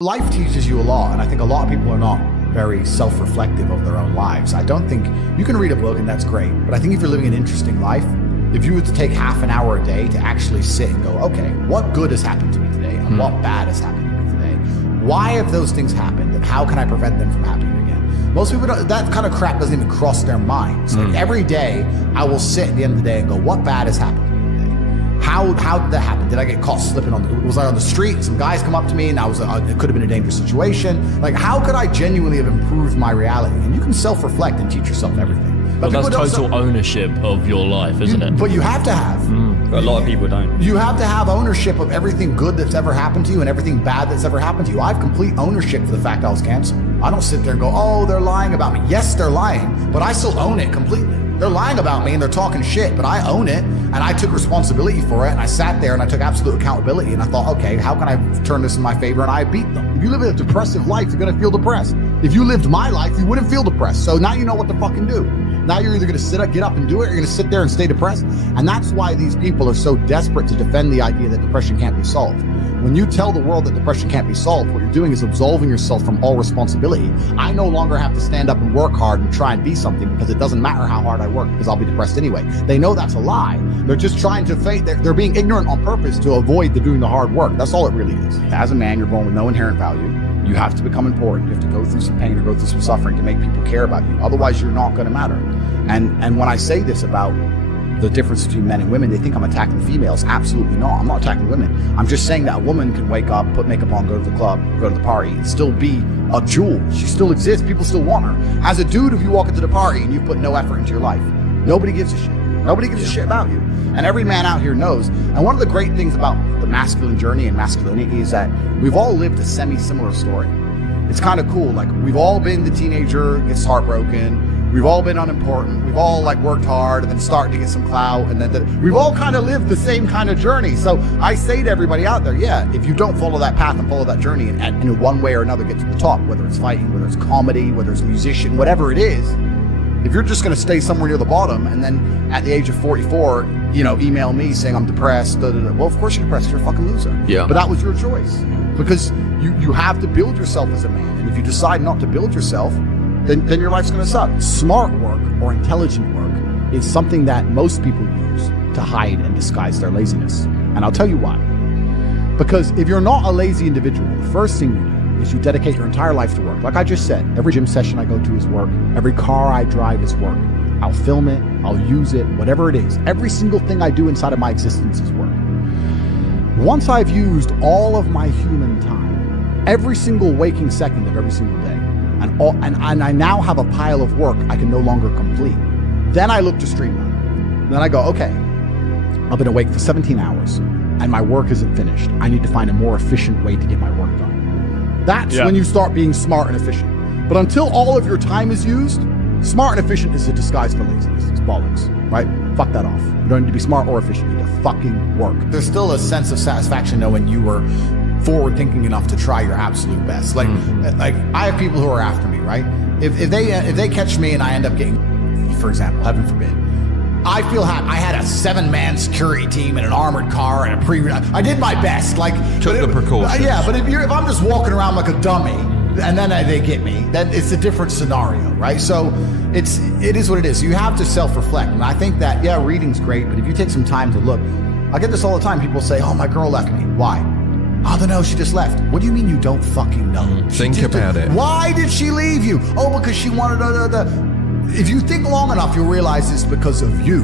Life teaches you a lot, and I think a lot of people are not very self-reflective of their own lives. I don't think you can read a book and that's great, but I think if you're living an interesting life, if you were to take half an hour a day to actually sit and go, okay, what good has happened to me today and what bad has happened to me today? Why have those things happened and how can I prevent them from happening again? Most people don't, that kind of crap doesn't even cross their minds. Like every day I will sit at the end of the day and go, what bad has happened? How did that happen? Did I get caught slipping was I on the street? Some guys come up to me and it could have been a dangerous situation. Like, how could I genuinely have improved my reality? And you can self-reflect and teach yourself everything. But that's total ownership of your life, isn't it? But you have to have. But a lot of people don't. You have to have ownership of everything good that's ever happened to you and everything bad that's ever happened to you. I have complete ownership for the fact I was canceled. I don't sit there and go, oh, they're lying about me. Yes, they're lying, but I still own it completely. They're lying about me and they're talking shit, but I own it and I took responsibility for it and I sat there and I took absolute accountability and I thought, okay, how can I turn this in my favor? And I beat them. If you live a depressive life, you're gonna feel depressed. If you lived my life, you wouldn't feel depressed. So now you know what to fucking do. Now you're either gonna get up and do it, or you're gonna sit there and stay depressed. And that's why these people are so desperate to defend the idea that depression can't be solved. When you tell the world that depression can't be solved, what you're doing is absolving yourself from all responsibility. I no longer have to stand up and work hard and try and be something because it doesn't matter how hard I work because I'll be depressed anyway. They know that's a lie. They're just trying to fake, they're being ignorant on purpose to avoid doing the hard work. That's all it really is. As a man, you're born with no inherent value. You have to become important. You have to go through some pain or go through some suffering to make people care about you. Otherwise, you're not going to matter. And when I say this about the difference between men and women, they think I'm attacking females. Absolutely not. I'm not attacking women. I'm just saying that a woman can wake up, put makeup on, go to the club, go to the party, and still be a jewel. She still exists. People still want her. As a dude, if you walk into the party and you put no effort into your life, nobody gives a shit. Nobody gives a shit about you. And every man out here knows. And one of the great things about the masculine journey and masculinity is that we've all lived a semi-similar story. It's kind of cool. Like, we've all been the teenager, gets heartbroken. We've all been unimportant. We've all worked hard and then started to get some clout. And then we've all kind of lived the same kind of journey. So I say to everybody out there, yeah, if you don't follow that path and follow that journey and in one way or another get to the top, whether it's fighting, whether it's comedy, whether it's musician, whatever it is, if you're just going to stay somewhere near the bottom and then at the age of 44, email me saying I'm depressed, well, of course you're depressed. You're a fucking loser. Yeah. But that was your choice because you have to build yourself as a man. And if you decide not to build yourself, then your life's going to suck. Smart work or intelligent work is something that most people use to hide and disguise their laziness. And I'll tell you why. Because if you're not a lazy individual, the first thing you do is you dedicate your entire life to work. Like I just said, every gym session I go to is work. Every car I drive is work. I'll film it, I'll use it, whatever it is. Every single thing I do inside of my existence is work. Once I've used all of my human time, every single waking second of every single day, and I now have a pile of work I can no longer complete, then I look to streamline. Then I go, okay, I've been awake for 17 hours and my work isn't finished. I need to find a more efficient way to get my work done. That's when you start being smart and efficient. But until all of your time is used, smart and efficient is a disguise for laziness. It's bollocks, right? Fuck that off. You don't need to be smart or efficient. You need to fucking work. There's still a sense of satisfaction knowing you were forward thinking enough to try your absolute best. Like I have people who are after me, right? If they catch me and I end up getting, for example, heaven forbid, I feel happy. I had a 7-man security team in an armored car and I did my best. Took the precautions. Yeah, but if I'm just walking around like a dummy and then they get me, then it's a different scenario, right? So it is what it is. You have to self-reflect. And I think that, yeah, reading's great, but if you take some time to look, I get this all the time. People say, oh, my girl left me. Why? I don't know, she just left. What do you mean you don't fucking know? Think about it. Why did she leave you? Oh, because she wanted If you think long enough, you'll realize it's because of you.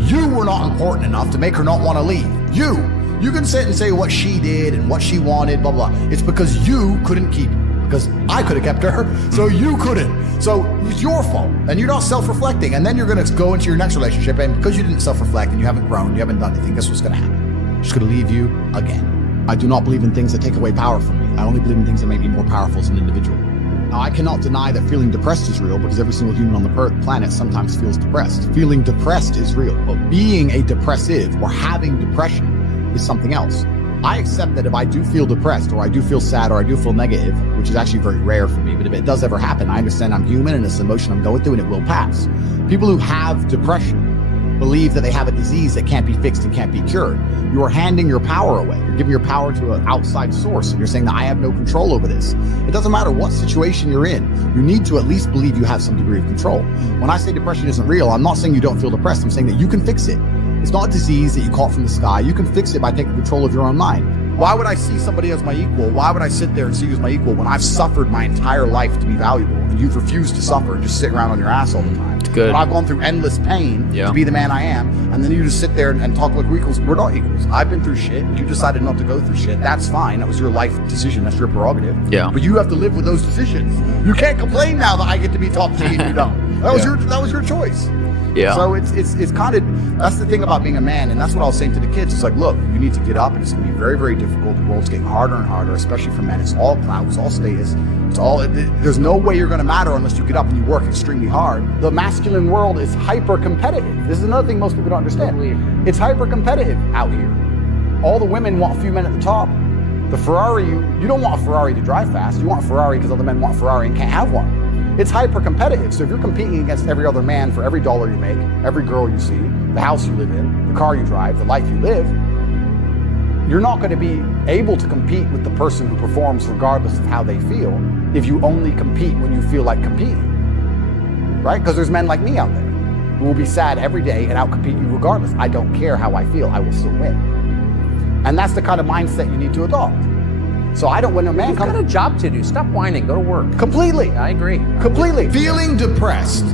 You were not important enough to make her not want to leave. You can sit and say what she did and what she wanted, blah, blah. It's because you couldn't keep her. Because I could have kept her, so you couldn't. So it's your fault, and you're not self-reflecting. And then you're going to go into your next relationship, and because you didn't self-reflect and you haven't grown, you haven't done anything, guess what's going to happen? She's going to leave you again. I do not believe in things that take away power from me. I only believe in things that make me more powerful as an individual. Now, I cannot deny that feeling depressed is real because every single human on the planet sometimes feels depressed. Feeling depressed is real, but being a depressive or having depression is something else. I accept that if I do feel depressed or I do feel sad or I do feel negative, which is actually very rare for me, but if it does ever happen, I understand I'm human and it's an emotion I'm going through and it will pass. People who have depression believe that they have a disease that can't be fixed and can't be cured. You are handing your power away. You're giving your power to an outside source. And you're saying that I have no control over this. It doesn't matter what situation you're in. You need to at least believe you have some degree of control. When I say depression isn't real, I'm not saying you don't feel depressed. I'm saying that you can fix it. It's not a disease that you caught from the sky. You can fix it by taking control of your own mind. Why would I see somebody as my equal? Why would I sit there and see you as my equal when I've suffered my entire life to be valuable and you've refused to suffer and just sit around on your ass all the time? Good. When I've gone through endless pain to be the man I am, and then you just sit there and talk like we're equals. We're not equals. I've been through shit. You decided not to go through shit. That's fine. That was your life decision. That's your prerogative. Yeah. But you have to live with those decisions. You can't complain now that I get to be top G and you don't. That was your choice. Yeah. So it's kind of, that's the thing about being a man, and that's what I was saying to the kids. It's like, look, you need to get up, and it's going to be very, very difficult. The world's getting harder and harder, especially for men. It's all clout, it's all status. There's no way you're going to matter unless you get up and you work extremely hard. The masculine world is hyper competitive. This is another thing most people don't understand. It's hyper competitive out here. All the women want a few men at the top. The Ferrari, you don't want a Ferrari to drive fast. You want a Ferrari because other men want a Ferrari and can't have one. It's hyper competitive. So if you're competing against every other man for every dollar you make, every girl you see, the house you live in, the car you drive, the life you live, you're not going to be able to compete with the person who performs regardless of how they feel if you only compete when you feel like competing, right? Because there's men like me out there who will be sad every day and outcompete you regardless. I don't care how I feel, I will still win. And that's the kind of mindset you need to adopt. So I don't, when a man comes... You've got a job to do. Stop whining. Go to work. Completely. I agree. Completely. Feeling depressed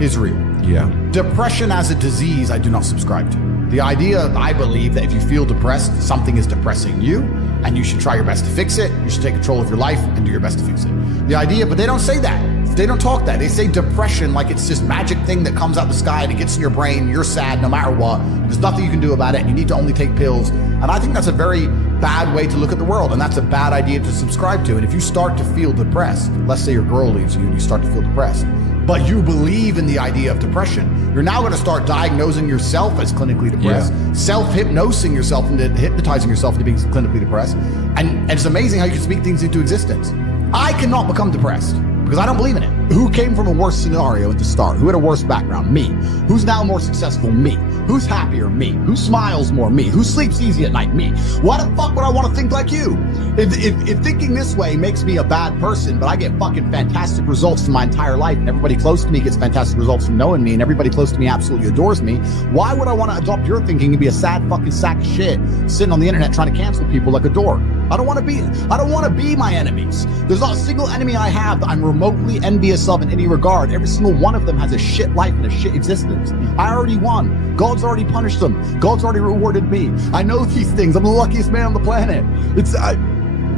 is real. Yeah. Depression as a disease, I do not subscribe to. The idea, I believe, that if you feel depressed, something is depressing you, and you should try your best to fix it. You should take control of your life and do your best to fix it. The idea, but they don't say that. They don't talk that. They say depression like it's this magic thing that comes out the sky and it gets in your brain. You're sad no matter what. There's nothing you can do about it, and you need to only take pills. And I think that's a very bad way to look at the world, and that's a bad idea to subscribe to. And if you start to feel depressed, let's say your girl leaves you and you start to feel depressed, but you believe in the idea of depression, you're now going to start diagnosing yourself as clinically depressed, self-hypnosing yourself into hypnotizing yourself into being clinically depressed. And it's amazing how you can speak things into existence. I cannot become depressed because I don't believe in it. Who came from a worse scenario at the start? Who had a worse background? Me. Who's now more successful? Me. Who's happier? Me. Who smiles more? Me. Who sleeps easy at night? Me. Why the fuck would I want to think like you? If thinking this way makes me a bad person, but I get fucking fantastic results from my entire life, and everybody close to me gets fantastic results from knowing me, and everybody close to me absolutely adores me, why would I want to adopt your thinking and be a sad fucking sack of shit sitting on the internet trying to cancel people like a dork? I don't want to be my enemies. There's not a single enemy I have that I'm remotely envious of in any regard. Every single one of them has a shit life and a shit existence. I already won. God's already punished them. God's already rewarded me. I know these things. I'm the luckiest man on the planet.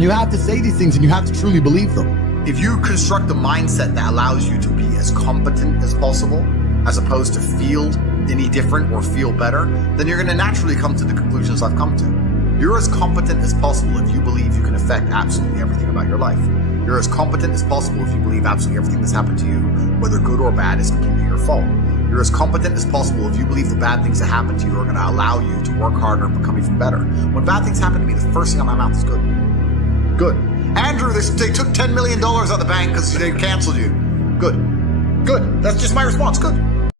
You have to say these things and you have to truly believe them. If you construct a mindset that allows you to be as competent as possible, as opposed to feel any different or feel better, then you're going to naturally come to the conclusions I've come to. You're as competent as possible if you believe you can affect absolutely everything about your life. You're as competent as possible if you believe absolutely everything that's happened to you, whether good or bad, is completely your fault. You're as competent as possible if you believe the bad things that happen to you are going to allow you to work harder and become even better. When bad things happen to me, the first thing out of my mouth is good. Good. Andrew, they took $10 million out of the bank because they canceled you. Good. Good. That's just my response. Good.